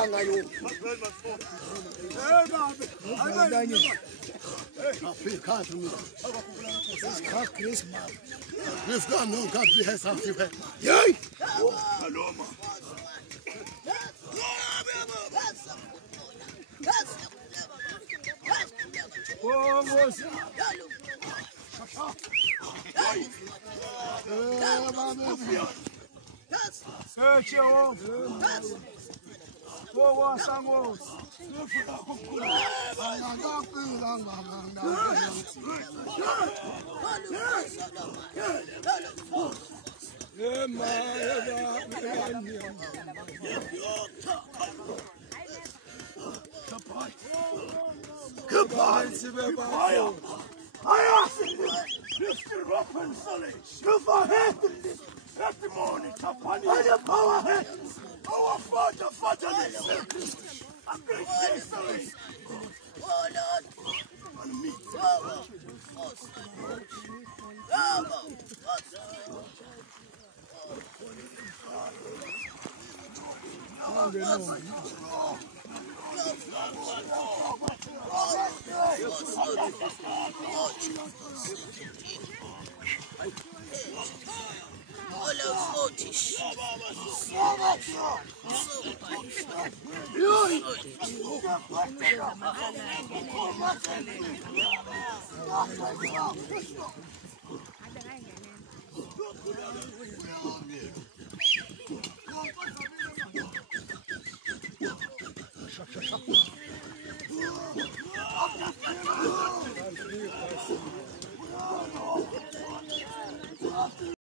Kanga yo. Search your home. Go one sango. Goodbye. I asked you, lift your up and solid. You for happiness. Every morning, Tapani, and the power head. Our father, I'm great history. Oh, Lord. On me. Olha fontes. Shut.